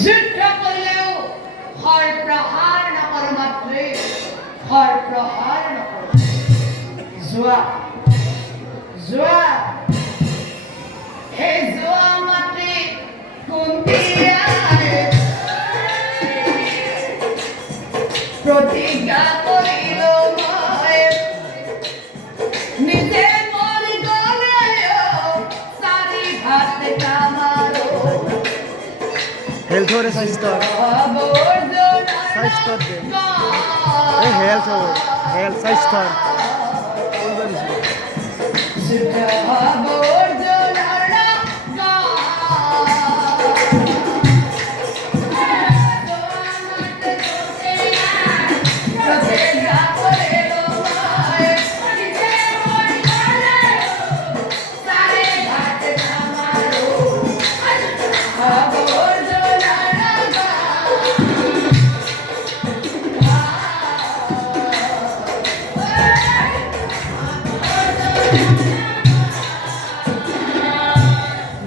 যুদ্ধ করলেও হর প্রহার নকর মাত্রে হর প্রহার নকর জোয়া জোয়া হে জোয়া মাত্রে কুন্তিয়া প্রতিজ্ঞা করিল মায়ের নিজে মরি গলে সারি ভাত কামারো হেলথ ওরে স্বাস্থ্য স্বাস্থ্য দে এই হেলথ ওর হেলথ স্বাস্থ্য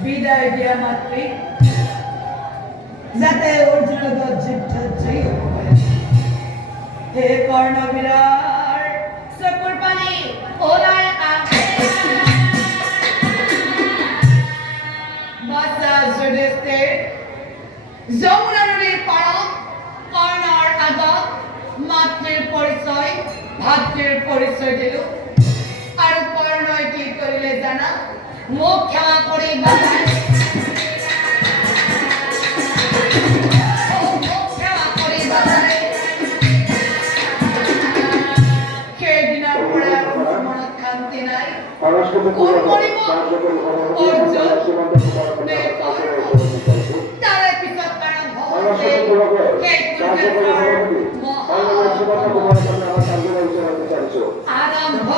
বিদায় দেওয়া মাত্রই যাতে অর্জিত যুদ্ধ জয়ী হয় হে কর্ণবীরার চকুর পানি ওলাই আহে বাচ্চা জুড়েছে যমুনা নদীর পাড়ত কর্ণর আগত মাতৃর পরিচয় ভাতৃর পরিচয় দিল আর কর্ণয় কি করিলে জানা মুখ ক্ষমা করি বাধাই মুখ ক্ষমা করি বাধাই সেদিন পরে মনত শান্তি নাই কোন করিব অর্জুন তারে পিছত কারণ হচ্ছে সেই আরম্ভ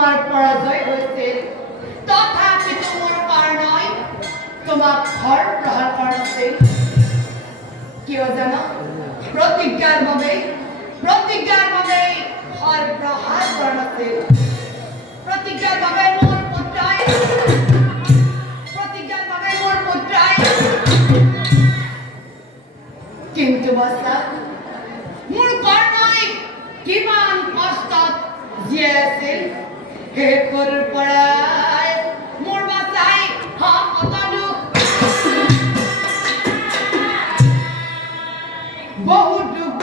তোমার পরাজয় হয়েছে তথাপি তোমার পার নয় তোমার ঘর প্রহার করতে কেউ জানো প্রতিজ্ঞার ভাবে ঘর প্রহার করতে প্রতিজ্ঞার ভাবে মোর পুত্রায় কিন্তু বাস্তা মোর কর্ণই কিমান কষ্ট জীয়াই আছিল শেষৰ পৰাই মোৰ বাচাই কত দুখ বহুত দুখ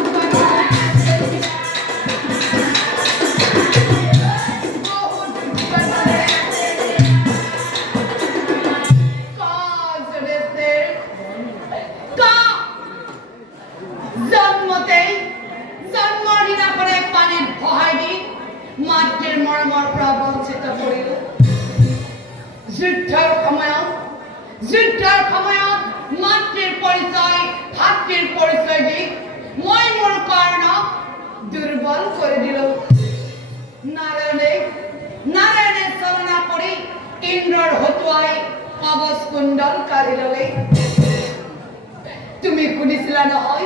মাতৃৰ মৰমৰ পৰা বঞ্চিত কৰিলো যুদ্ধৰ সময়ত মাতৃৰ পৰিচয় ভাতৃৰ পৰিচয় দি মই মোৰ কৰ্ণক দুৰ্বল কৰি দিলো নাৰায়ণে চলনা কৰি ইন্দ্ৰৰ হতুৱাই কবচ কুণ্ডল কাঢ়ি ললে তুমি শুনিছিলা নহয়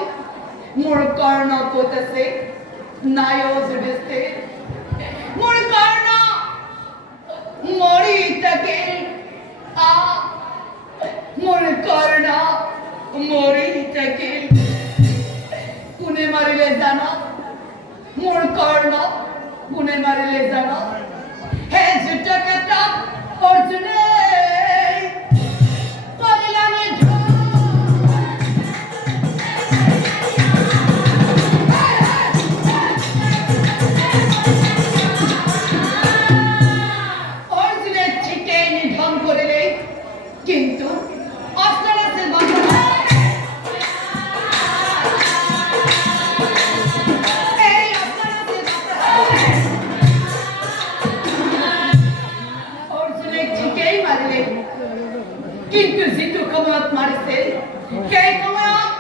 মোৰ কৰ্ণ ক'ত আছে নাই যুধিষ্ঠিৰ মোৰ কৰ্ণ মৰি থাকিল মোৰ কৰ্ণ মৰি থাকিল কোনে মাৰিলে জানো মোৰ কৰ্ণ কোনে মাৰিলে জানো হে যুদ্ধক্ষেত্ৰত অৰ্জুনে কৰিলানি কিন্তু অস্ত্ৰৰাসেৰ বন্ধনে এই অৰ্জুনে ঠিকই মাৰিলে কিন্তু যিটো সময়ত মাৰিছে সেই সময়ত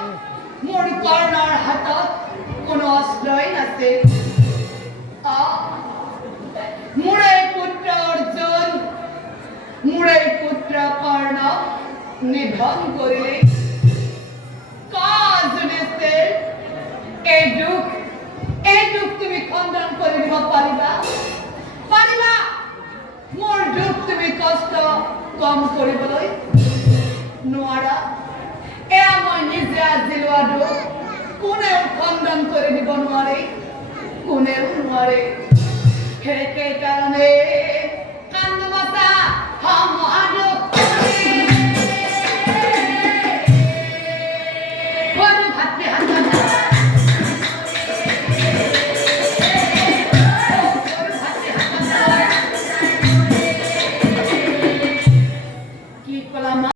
মোৰ কৰ্ণৰ হাতত কোনো অস্ত্ৰই নাছিল মোৰ এই পুত্ৰ অৰ্জুন মোৰ এই পুত্ৰ কৰ্ণ নিধন কৰিলে যুধিষ্ঠিৰ এই দুখ তুমি খণ্ডন কৰি দিব পাৰিবা মোৰ দুখ তুমি কষ্ট কম কৰিবলৈ নোৱাৰা এয়া মই নিজে আজি লোৱা দুখ কোনেও খণ্ডন কৰি দিব নোৱাৰে কোনেও নোৱাৰে সেইকাৰণে কান্দো বাচা মহাদেৱ